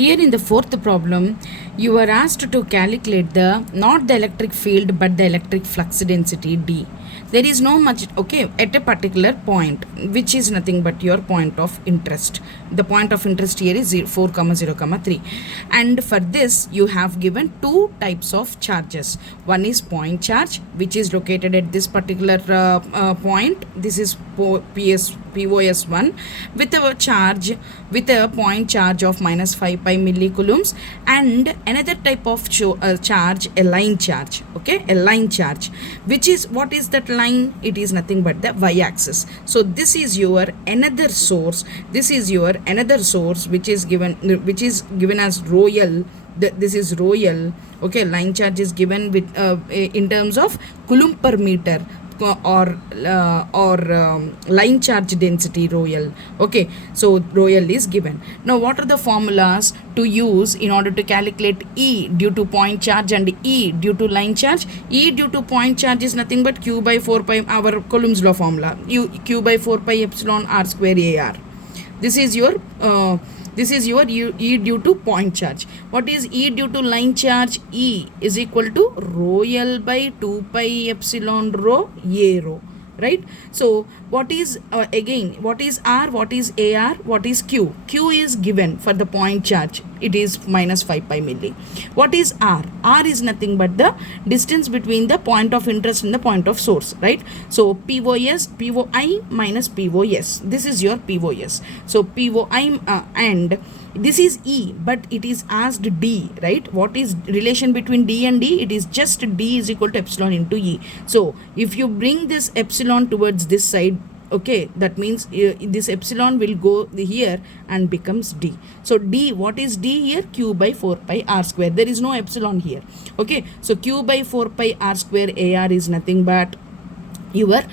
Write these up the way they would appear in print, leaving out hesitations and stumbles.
Here in the fourth problem, you are asked to calculate the not the electric field but the electric flux density D. There is no much, okay, at a particular point, which is nothing but your point of interest. The point of interest here is 4, 0, 3. And for this, you have given two types of charges. One is point charge, which is located at this particular point. This is POS1 with a charge, with a point charge of minus 5 pi millicoulombs, and another type of charge, a line charge, okay, a line charge, which is, what is that line? It is nothing but the y-axis. So this is your another source, this is your another source which is given as rho L. This is rho L, okay. Line charge is given with in terms of coulomb per meter, or line charge density rho L, okay. So rho L is given. Now what are the formulas to use in order to calculate E due to point charge and E due to line charge? E due to point charge is nothing but Q by 4 pi, our Coulomb's law formula, Q by 4 pi epsilon R square AR. This is your E due to point charge. What is E due to line charge? E is equal to rho L by 2 pi epsilon rho A rho, right? So what is again, what is R, what is AR, what is Q? Q is given for the point charge, it is minus 5 pi milli. What is R? R is nothing but the distance between the point of interest and the point of source, right? So POI minus POS, this is your POS. So POI and this is E, but it is asked D, right? What is relation between D and D? It is just D is equal to epsilon into E. So if you bring this epsilon towards this side, okay, that means this epsilon will go here and becomes D. So D, what is D here? Q by 4 pi R square. There is no epsilon here, okay. So Q by 4 pi R square AR is nothing but your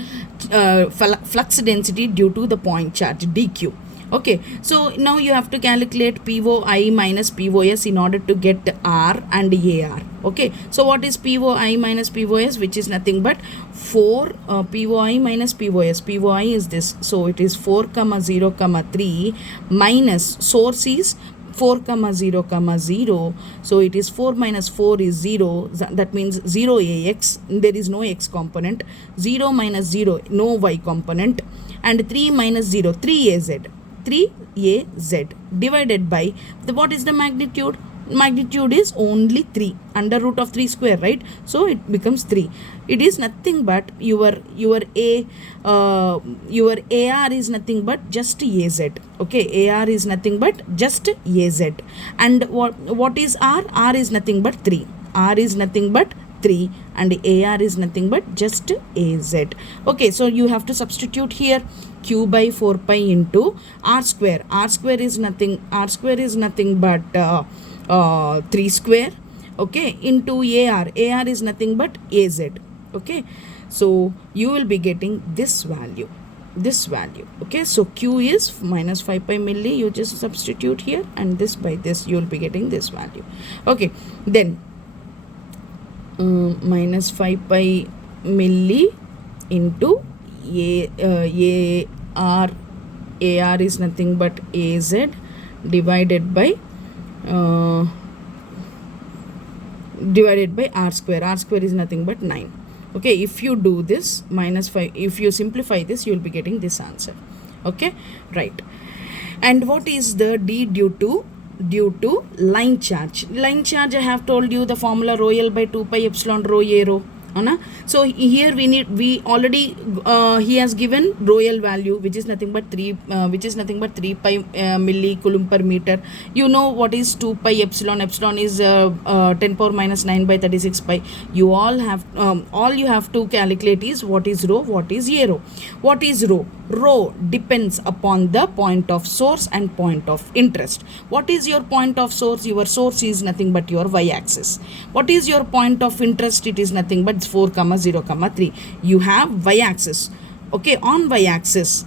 flux density due to the point charge dq. Okay, so now you have to calculate POI minus POS in order to get R and AR. Okay, so what is POI minus POS? Which is nothing but 4 POI minus POS. POI is this, so it is 4, 0, 3 minus source is 4, 0, 0. So it is 4 minus 4 is 0. That means 0 AX. There is no X component. 0 minus 0, no Y component. And 3 minus 0, 3 AZ. 3AZ divided by what is the magnitude? Magnitude is only 3, under root of 3 square, right? So it becomes 3. It is nothing but your AR is nothing but just AZ, okay. AR is nothing but just AZ. And what is R? R is nothing but 3. R is nothing but 3 and AR is nothing but just AZ. Okay, so you have to substitute here Q by 4 pi into R square. R square is nothing but 3 square, okay, into AR. AR is nothing but AZ, okay. So you will be getting this value, okay. So Q is minus 5 pi milli, you just substitute here, and this by this you will be getting this value, okay. Then minus 5 pi milli into AR is nothing but AZ divided by R square. R square is nothing but 9. Okay, if you do this minus 5, if you simplify this, you will be getting this answer. Okay, right. And what is the D due to line charge? Line charge, I have told you the formula rho L by 2 pi epsilon rho A rho. So here we already he has given rho L value, which is nothing but 3 pi millicoulomb per meter. You know what is 2 pi epsilon? Epsilon is 10 power minus 9 by 36 pi. You all you have to calculate is what is rho, what is A rho. What is rho? Rho depends upon the point of source and point of interest. What is your point of source? Your source is nothing but your y-axis. What is your point of interest? It is nothing but 4, 0, 3. You have y-axis. Okay, on y-axis,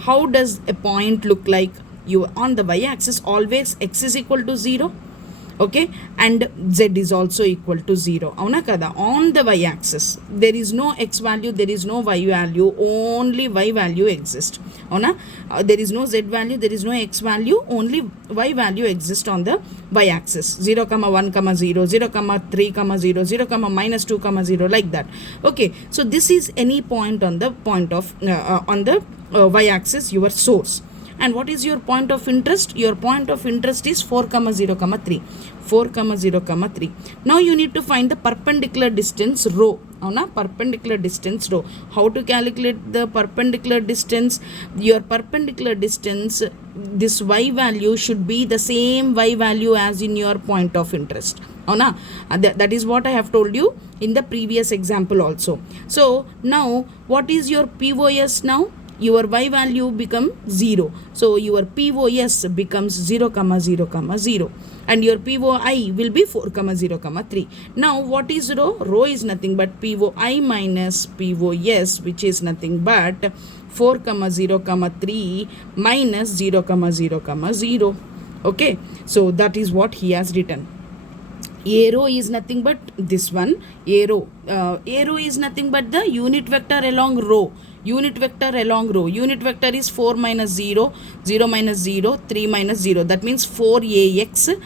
how does a point look like? You on the y-axis always x is equal to 0. okay, and z is also equal to 0. Avuna kada? On the y axis there is no x value, there is no y value, only y value exists. Avuna? There is no z value, there is no x value, only y value exists on the y axis. 0 comma 1 comma 0, 0 comma 3 comma 0, 0 comma minus 2 comma 0, like that. Okay, so this is any point on the y axis, your source. And what is your point of interest? Your point of interest is 4 comma 0 comma 3, 4 comma 0 comma 3. Now you need to find the perpendicular distance rho. Perpendicular distance rho. How to calculate the perpendicular distance? Your perpendicular distance, this y value should be the same y value as in your point of interest. That is what I have told you in the previous example also. So now what is your POS now? Your y value become 0. So your POS becomes 0 comma 0 comma 0. And your POI will be 4 comma 0 comma 3. Now what is rho? Rho is nothing but POI minus POS, which is nothing but 4 comma 0 comma 3 minus 0 comma 0 comma 0. Okay, so that is what he has written. Arrow is nothing but this one. Arrow is nothing but the unit vector along row. Unit vector along row. Unit vector is 4 minus 0, 0 minus 0, 3 minus 0. That means 4ax,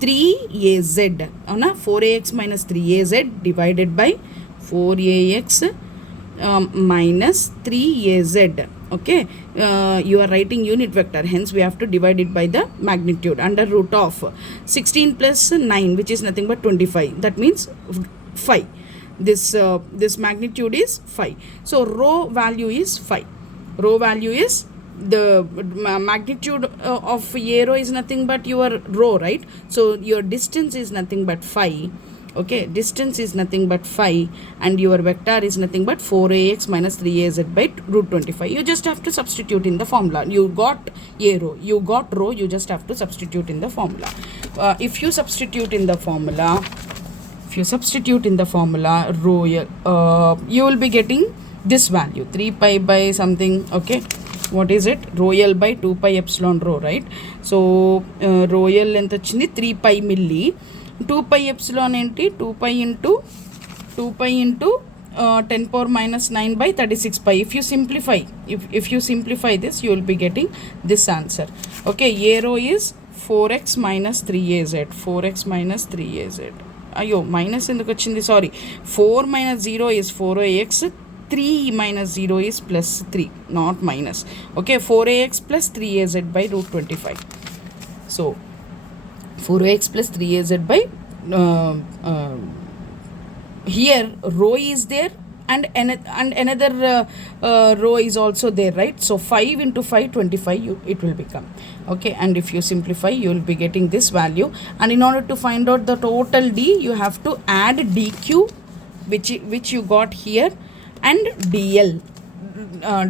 3az. 4ax minus 3az divided by 4ax minus 3az. Okay, you are writing unit vector, hence we have to divide it by the magnitude. Under root of 16 plus 9, which is nothing but 25. That means 5. This magnitude is 5. So rho value is 5. Rho value is the magnitude of arrow is nothing but your rho, right? So your distance is nothing but 5. Okay, distance is nothing but 5, and your vector is nothing but 4ax minus 3az by root 25. You just have to substitute in the formula. You got arrow, you got rho, you just have to substitute in the formula. If you substitute in the formula, rho, you will be getting this value, 3 pi by something. Okay, what is it? Rho L by 2 pi epsilon rho, right? So rho L ఎంత వచ్చింది? 3 pi milli. 2 pi epsilon enti? 2 pi into 10 power minus 9 by 36 pi. If you simplify this, you will be getting this answer. Okay, arrow is 4x minus 3az. 4x minus 3az. Ayo, minus enduku vachindi? Sorry, 4 minus 0 is 4ax, 3 minus 0 is plus 3, not minus. Okay, 4ax plus 3az by root 25. So 4ax plus 3az by here row is there, and another row is also there, right? So 5 into 5, 25 it will become. Okay, and if you simplify, you will be getting this value. And in order to find out the total D, you have to add dq, which you got here, and dl,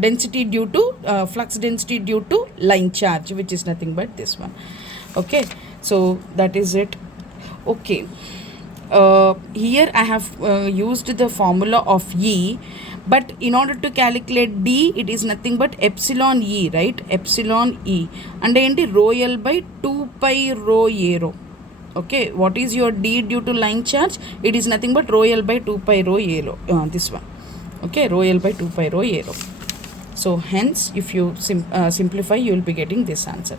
density due to flux density due to line charge, which is nothing but this one. Okay, so that is it. Okay, here I have used the formula of E, but in order to calculate D, it is nothing but epsilon E, right? Epsilon E, and enti rho L by 2 pi rho arrow. Okay, what is your D due to line charge? It is nothing but rho L by 2 pi rho arrow, this one. Okay, rho L by 2 pi rho arrow. So hence if you simplify, you will be getting this answer.